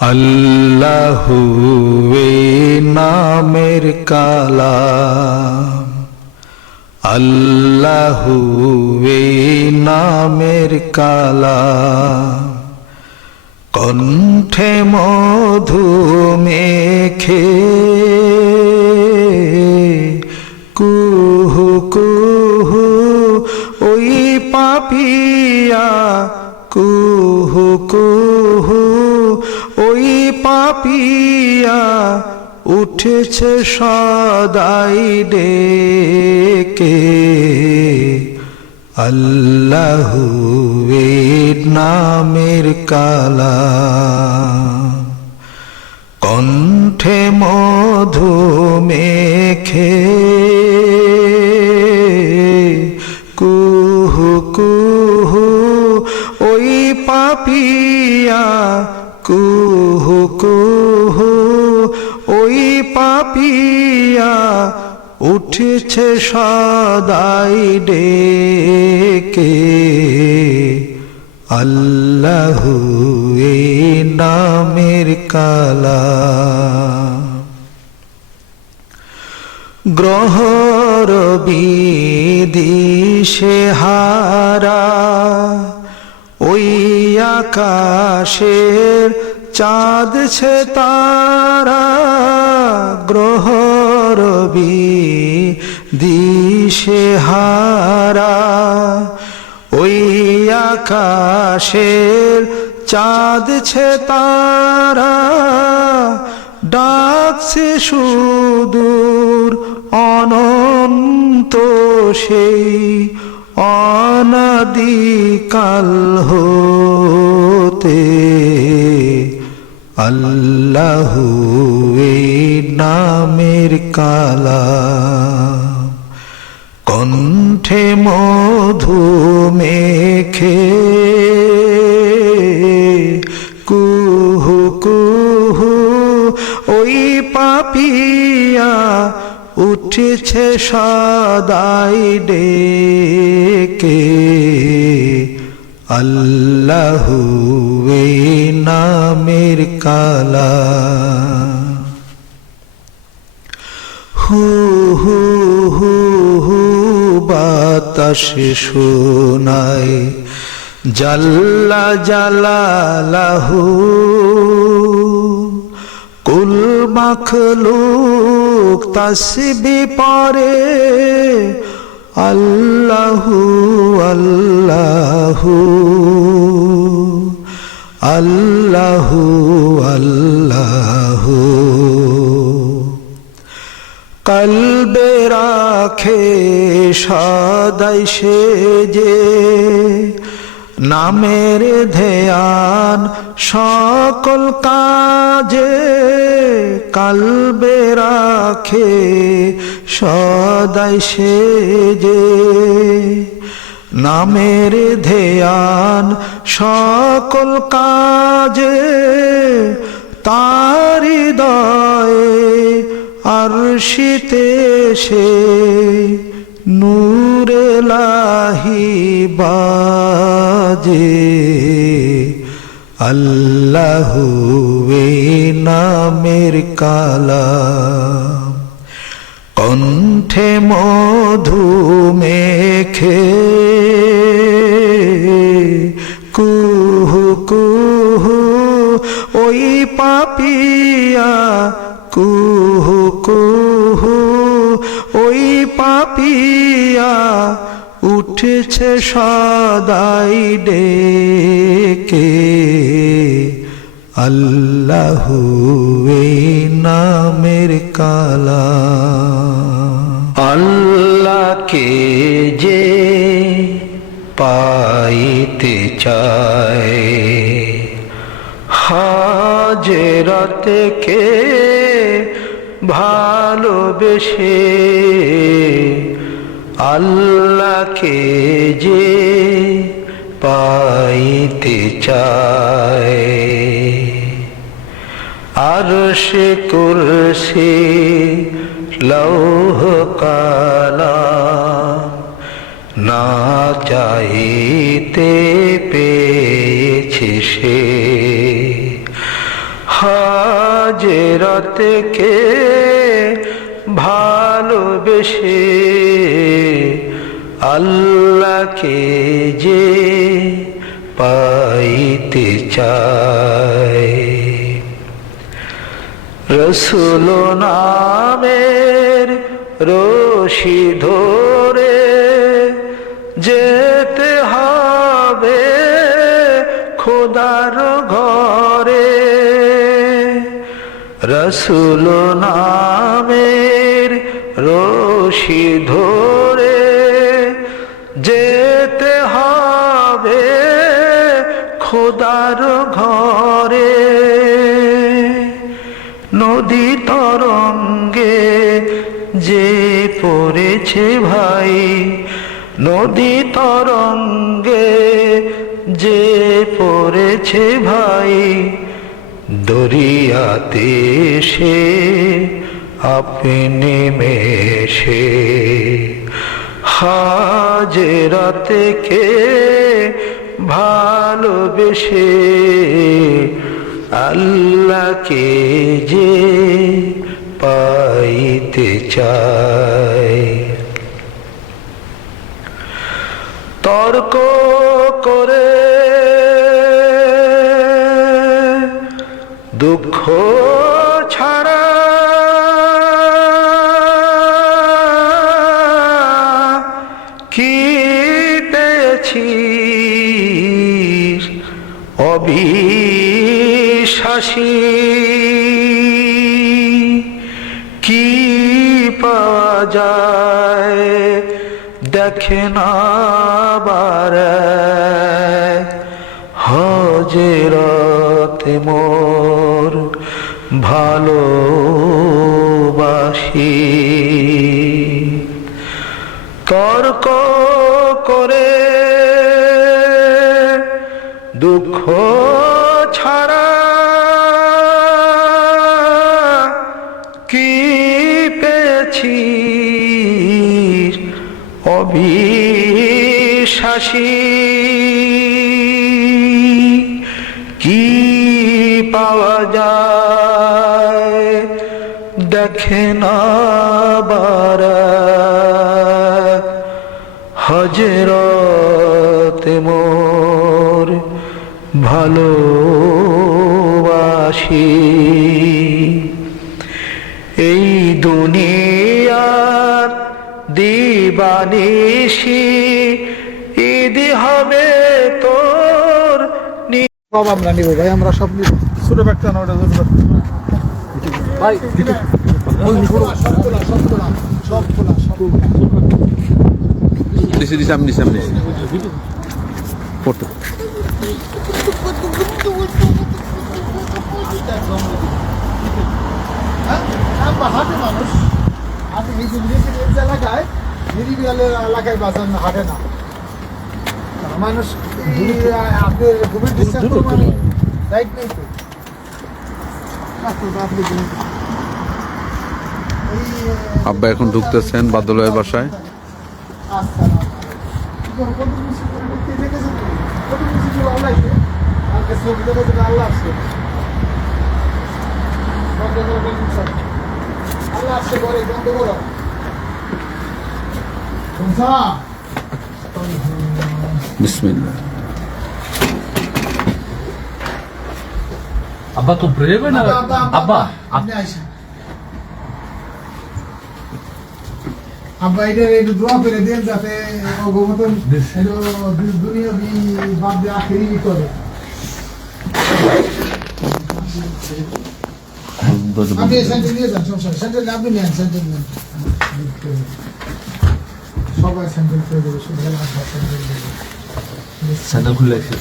আল্লাহু নামের কালাম। আল্লাহু নামের কালাম। কণ্ঠে মধু মেখে কুহু কুহু ওই পাপিয়া কুহু কুহু উঠেছে সদাই ডেকে। আল্লাহু নামের কালা কণ্ঠে মধু মেখে কুহু কুহু, ওই পাপিয়া। কুহু কুহু উঠেছে সদাই ডেকে আল্লাহু নামের কালা গ্রহর বিদিশে হারা ওই আকাশের চাঁদ ছে তারা গ্রহর দিশে হারা। ওই আকাশের চাঁদ ছে তারা ডাকছে সুদূর অনন্ত সেই অনাদিকাল হতে। আল্লাহু নামের কালা কণ্ঠে মধু মেখে কুহু কুহু ওই পাপিয়া উঠেছে সদাই ডেকে। আল্লাহু নামের কালা। হু হু হু হু, বাতাস শোনায়, জাল্লা জালালাহু কুল মখলুক তসবি পরে আল্লাহু আল্লাহু। আল্লাহু আল্লাহু। কলবে রাখে সদাই সেজে নামের ধ্যান সকল কাজে কালবে রাখে সদাই সেজে। নামের ধ্যান সকল কাজে তারি দয়ে আর শীতে সে নূরে লাহি বাজে। আল্লাহু নামের কালা কণ্ঠে মধু মেখে কুহু কুহু, ওই পাপিয়া। কুহু কুহু, ওই পাপিয়া। উঠেছে সদাই ডেকে। আল্লাহু নামের কালা আল্লাহকে যে পাইতে চায়। হাজরাতকে ভালোবেসে আল্লাহকে যে পাইতে চায়। আর সে কুরসি লৌহ না চাইতে পেয়েছে সে হাজেরাতে কে ভালোবেসে আল্লাহকে যে পাইতে চায় রসুল নামের রশি ধরে যেতে হবে খোদার ঘরে। রসুল নামের রশি ধরে যেতে হবে খোদার ঘরে। নদী তরঙ্গে যে পড়েছে ভাই, নদী তরঙ্গে যে পড়েছে ভাই, দরিয়াতে সে আপনি মেশে হাজেরাতে কে ভালোবেসে আল্লাহকে যে পাইতে চায়। তর্ক করে দুঃখ অবিশ্বাসী কি পাওয়া যায় দেখে না হজরতে মোর ভালোবাসি। তর্ক করে দুঃখ অবিশ্বাসী কি পাওয়া যায় দেখে না বারা হজরত মোর ভালোবাসি। এই দুনিয়ার দিবানিসি ঈদ হবে তোর সব আমরা নিব ভাই আমরা সব নিব। ছোট ব্যাগটা না ওটা ছোট ভাই সব খোলা সব খোলা সব খোলা সব খোলা দিছি দিছি আমি দিছি আমি দিছি। পড়তো। হাটে মানুষ। হাটে এই যে এলাকায় নিরিবিলি এলাকায় বাজার হাটে না। মানুষ এই, আপনার কোভিড ডিস্টেন্স রাইট নেই তো। আচ্ছা, আপনি আব্বা এখন ঢুকতেছেন বাদলের বাসায়। আচ্ছা করে আল্লাহ বিসমিল্লাহ। আব্বা তো ব্রেভ না আব্বা, আপনি আইসেন। আব্বা এটা একটু দোয়া করে দেন যাতে অগমতন দুনিয়া বি- বাদ দিয়ে আখেরি করে। আপনি সেন্টার নিয়ে যান সমস্যা। সেন্টার আপনি নেন সেন্টার নেন সবাই সেন্টার করে দেবে শুধু সেন্টার দেবে স্যান্ডেল খুলে আছে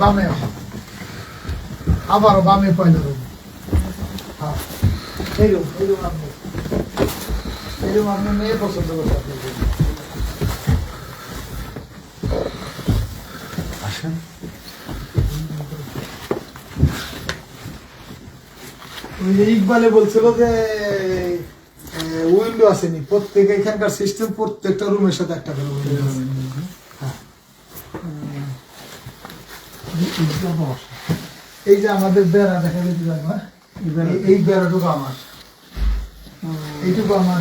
বামে আবারও বামে পয়লা রোগ এইরকম এইরকম আপনি। এইরকম আপনি মেয়ে পছন্দ করতে আপনি আসেন। ইকবালে বলছিল যে উইন্ডো আসেনি প্রত্যেক এখানকার সিস্টেম প্রত্যেকটা রুমের সাথে একটা করে উইন্ডো আছে। হ্যাঁ। এই যে আমাদের বেড়া দেখা যেতে যাবে এই- বেড়াটুকু আমার। এইটুকু আমার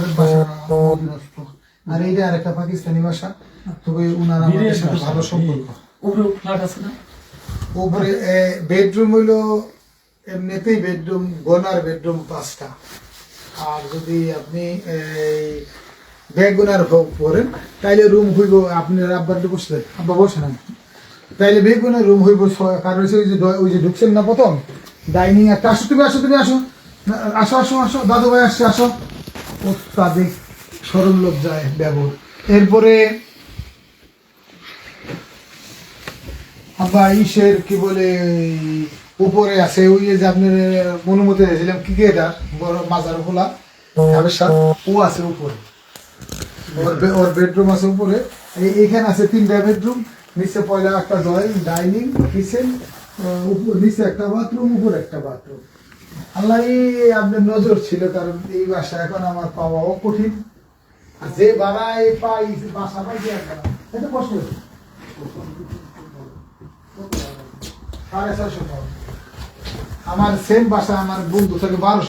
আর এইটা আর একটা পাকিস্তানি ভাষা তবে উনার আমাদের সাথে ভালো সম্পর্ক। উপরে ফ্ল্যাট আছে না? উপরে বেডরুম হইল এমনিতেই বেডরুম গোনার বেডরুম পাঁচটা। আর যদি আপনি এই বেগুনার পড়েন তাইলে রুম হইব আপনার আব্বার বসলে আব্বা বসে না তাইলে বেগুনের রুম হইব কারণ ওই যে ওই যে ঢুকছেন না প্রথম? ডাইনিং একটা। আসো তুমি আসো তুমি, আসো। আসো আসো আসো। দাদু ভাই আসছে, আসো। অত্যাধিক সরল লোক যায় ব্যবহার। এরপরে আবার ইসের কি বলে উপরে আছে, ওই যে আপনার মনোমতি হয়েছিলাম ক্রিকেটার, বড় মাজার খোলা ও আছে উপরে। ওর ওর বেডরুম আছে উপরে। এই- এইখানে আছে তিনটা বেডরুম নিচে পয়লা একটা ড্রয়িং ডাইনিং কিচেন নিচে একটা বাথরুম উপরে একটা বাথরুম আল্লাহ আপনার নজর ছিল, কারণ এই বাসা এখন আমার পাওয়াও কঠিন। আর যে বাড়ায় পাই বাসা পাই এটা কষ্ট সাড়ে ছয়শো পাউন্ড। আমার সেম বাসা আমার বন্ধু থেকে বারোশো।